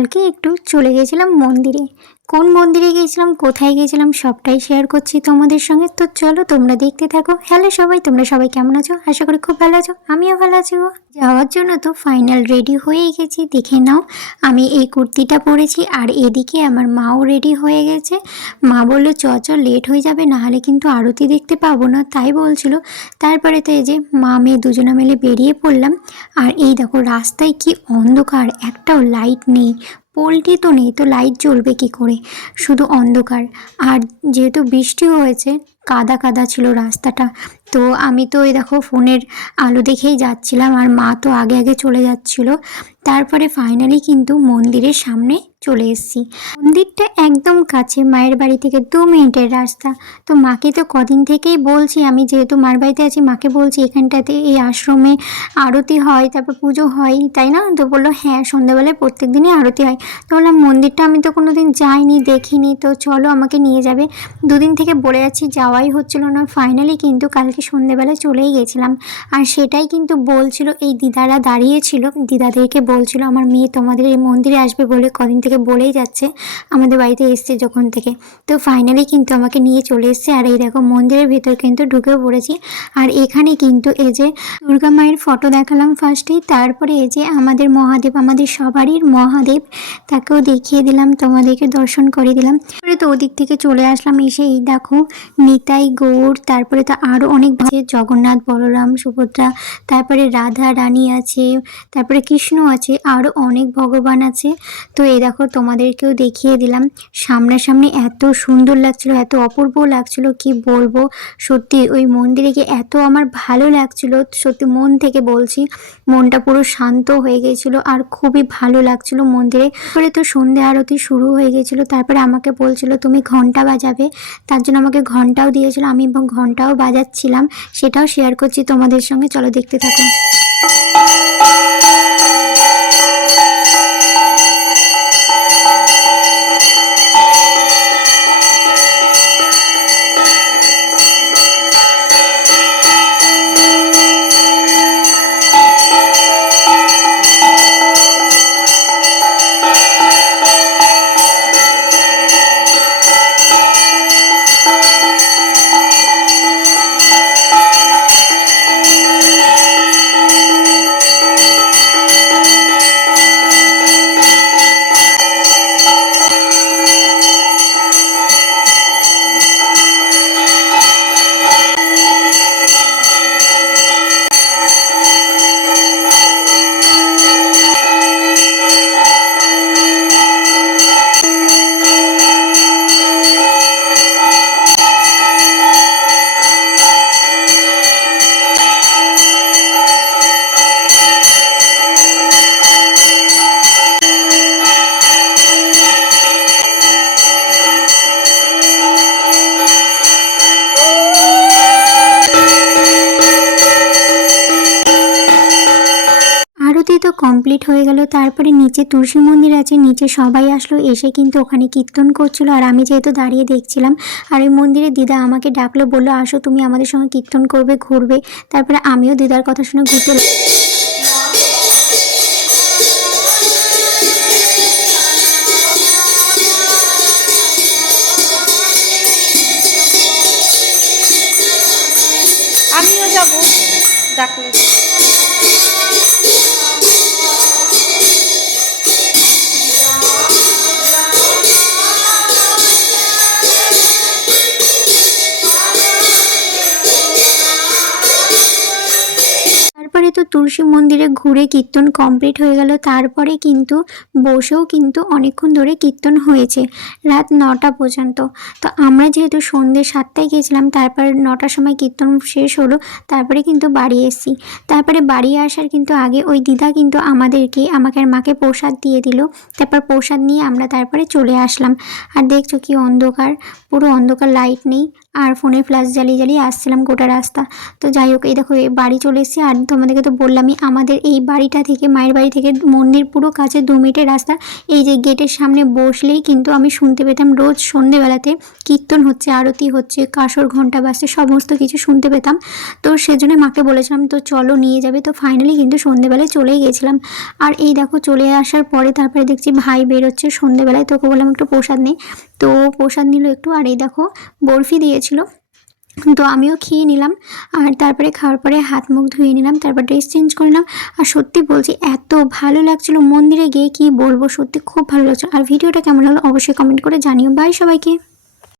কালকে একটু চলে গেছিলাম মন্দিরে। কোন মন্দিরে গিয়েছিলাম, কোথায় গিয়েছিলাম সবটাই শেয়ার করছি তোমাদের সঙ্গে। তো চলো তোমরা দেখতে থাকো। হ্যালো সবাই, তোমরা সবাই কেমন আছো? আশা করি খুব ভালো আছো, আমিও ভালো আছি গো। যাওয়ার জন্য তো ফাইনাল রেডি হয়ে গেছি, দেখে নাও। আমি এই কুর্তিটা পরেছি আর এদিকে আমার মাও রেডি হয়ে গেছে। মা বললো চ চ লেট হয়ে যাবে, নাহলে কিন্তু আরতি দেখতে পাবো না, তাই বলছিল। তারপরে তো এই যে মা মেয়ে দুজনে মিলে বেরিয়ে পড়লাম। আর এই দেখো রাস্তায় কি অন্ধকার, একটাও লাইট নেই, পোলটি তো নেই, তো লাইট জ্বলবে কি করে, শুধু অন্ধকার। আর যেহেতু বৃষ্টি হয়েছে, কাদা কাদা ছিল রাস্তাটা। তো আমি তো এই দেখো ফোনের আলো দেখেই যাচ্ছিলাম, আর মা তো আগে আগে চলে যাচ্ছিল। তারপরে ফাইনালি কিন্তু মন্দিরের সামনে চলে এসেছি। মন্দিরটা একদম কাছে, মায়ের বাড়ি থেকে 2 মিনিটের রাস্তা। তো মাকে তো কদিন থেকেই বলছি, আমি যেহেতু মার বাড়িতে আছি, মাকে বলছি এখানটাতে এই আশ্রমে আরতি হয়, তারপর পুজো হয়, তাই না? তো বললো হ্যাঁ, সন্ধ্যাবেলায় প্রত্যেক দিনই আরতি হয়। তো বললাম মন্দিরটা আমি তো কোনো দিন যাইনি, দেখিনি, তো চলো আমাকে নিয়ে যাবে। দুদিন থেকে বলে যাচ্ছি, যাওয়াই হচ্ছিল না। ফাইনালি কিন্তু কালকে সন্ধ্যেবেলায় চলেই গেছিলাম। আর সেটাই কিন্তু বলছিল, এই দিদারা দাঁড়িয়েছিল, দিদাদেরকে বলছিল আমার মেয়ে তোমাদের এই মন্দিরে আসবে বলে কদিন থেকে বলেই যাচ্ছে, আমাদের বাড়িতে এসছে যখন থেকে। তো ফাইনালি কিন্তু আমাকে নিয়ে চলে এসছে। আর এই দেখো মন্দিরের ভেতর কিন্তু ঢুকেও পড়েছি। আর এখানে কিন্তু এই যে দুর্গা মায়ের ফটো দেখালাম ফার্স্টেই, তারপরে এই যে আমাদের মহাদেব, আমাদের সবারই মহাদেব, তাকেও দেখিয়ে দিলাম, তোমাদেরকে দর্শন করে দিলাম। তারপরে তো ওদিক থেকে চলে আসলাম, এসে এই দেখো নিতাই গৌর, তারপরে তো আরও অনেক জগন্নাথ, বলরাম, সুভদ্রা, তারপরে রাধা রানী আছে, তারপরে কৃষ্ণ আছে, আরও অনেক ভগবান আছে। তো এই দেখো তোমাদেরকেও দেখিয়ে দিলাম। সামনাসামনি এত সুন্দর লাগছিল, এত অপূর্ব লাগছিল, কি বলবো। সত্যি ওই মন্দিরে গিয়ে এত আমার ভালো লাগছিল, সত্যি মন থেকে বলছি, মনটা পুরো শান্ত হয়ে গেছিলো আর খুবই ভালো লাগছিল মন্দিরে। তারপরে তো সন্ধ্যা আরতি শুরু হয়ে গেছিলো। তারপরে আমাকে বলছিল তুমি ঘন্টা বাজাবে, তার জন্য আমাকে ঘন্টাও দিয়েছিল, আমি ঘন্টাও বাজাচ্ছিলাম, সেটাও শেয়ার করছি তোমাদের সঙ্গে। চলো দেখতে থাকো। আরতি তো কমপ্লিট হয়ে গেল। তারপরে নিচে তুলসী মন্দির আছে, নিচে সবাই আসলো, এসে কিন্তু ওখানে কীর্তন করছিল। আর আমি যেহেতু দাঁড়িয়ে দেখছিলাম, আর ওই মন্দিরে দিদা আমাকে ডাকলো, বললো আসো তুমি আমাদের সঙ্গে কীর্তন করবে, ঘুরবে। তারপরে আমিও দিদার কথা শুনে ঘুরতে আমিও যাবো ডাকলে। তারপরে তো তুলসী মন্দিরে ঘুরে কীর্তন কমপ্লিট হয়ে গেল। তারপরে কিন্তু বসেও কিন্তু অনেকক্ষণ ধরে কীর্তন হয়েছে, রাত 9টা পর্যন্ত। তো আমরা যেহেতু সন্ধ্যে 7টায় গেছিলাম, তারপর 9টার সময় কীর্তন শেষ হলো, তারপরে কিন্তু বাড়ি এসেছি। তারপরে বাড়ি আসার কিন্তু আগে ওই দিদা কিন্তু আমাকে আর মাকে প্রসাদ দিয়ে দিল। তারপর প্রসাদ নিয়ে আমরা তারপরে চলে আসলাম। আর দেখছো কি অন্ধকার, পুরো অন্ধকার, লাইট নেই। আর ফোনের ফ্ল্যাশ জ্বালিয়ে জ্বালিয়ে আসছিলাম গোটা রাস্তা। তো যাই হোক, এই দেখো এই বাড়ি চলে এসেছি। আর তোমাদেরকে তো বললামই আমাদের এই বাড়িটা থেকে, মায়ের বাড়ি থেকে মন্দির পুরো কাছে 2 মিনিটের রাস্তা। এই যে গেটের সামনে বসলেই কিন্তু আমি শুনতে পেতাম রোজ সন্ধেবেলাতে কীর্তন হচ্ছে, আরতি হচ্ছে, কাসর ঘন্টা বাজছে, সমস্ত কিছু শুনতে পেতাম। তো সেজন্য মাকে বলেছিলাম তো চলো নিয়ে যাবে। তো ফাইনালি কিন্তু সন্ধেবেলায় চলেই গেছিলাম। আর এই দেখো চলে আসার পরে তারপরে দেখছি ভাই বেরোচ্ছে সন্ধেবেলায়, তোকে বললাম একটু প্রসাদ নেই। তো প্রসাদ নিল একটু। আর এই দেখো বরফি দিয়েছিল, তো আমিও খেয়ে নিলাম। আর তারপরে খাওয়ার পরে হাত মুখ ধুয়ে নিলাম, তারপর ড্রেস চেঞ্জ করে নিলাম। আর সত্যি বলছি এত ভালো লাগছিল মন্দিরে গিয়ে, কি বলবো, সত্যি খুব ভালো লাগছিল। আর ভিডিওটা কেমন হলো অবশ্যই কমেন্ট করে জানিও। বাই সবাইকে।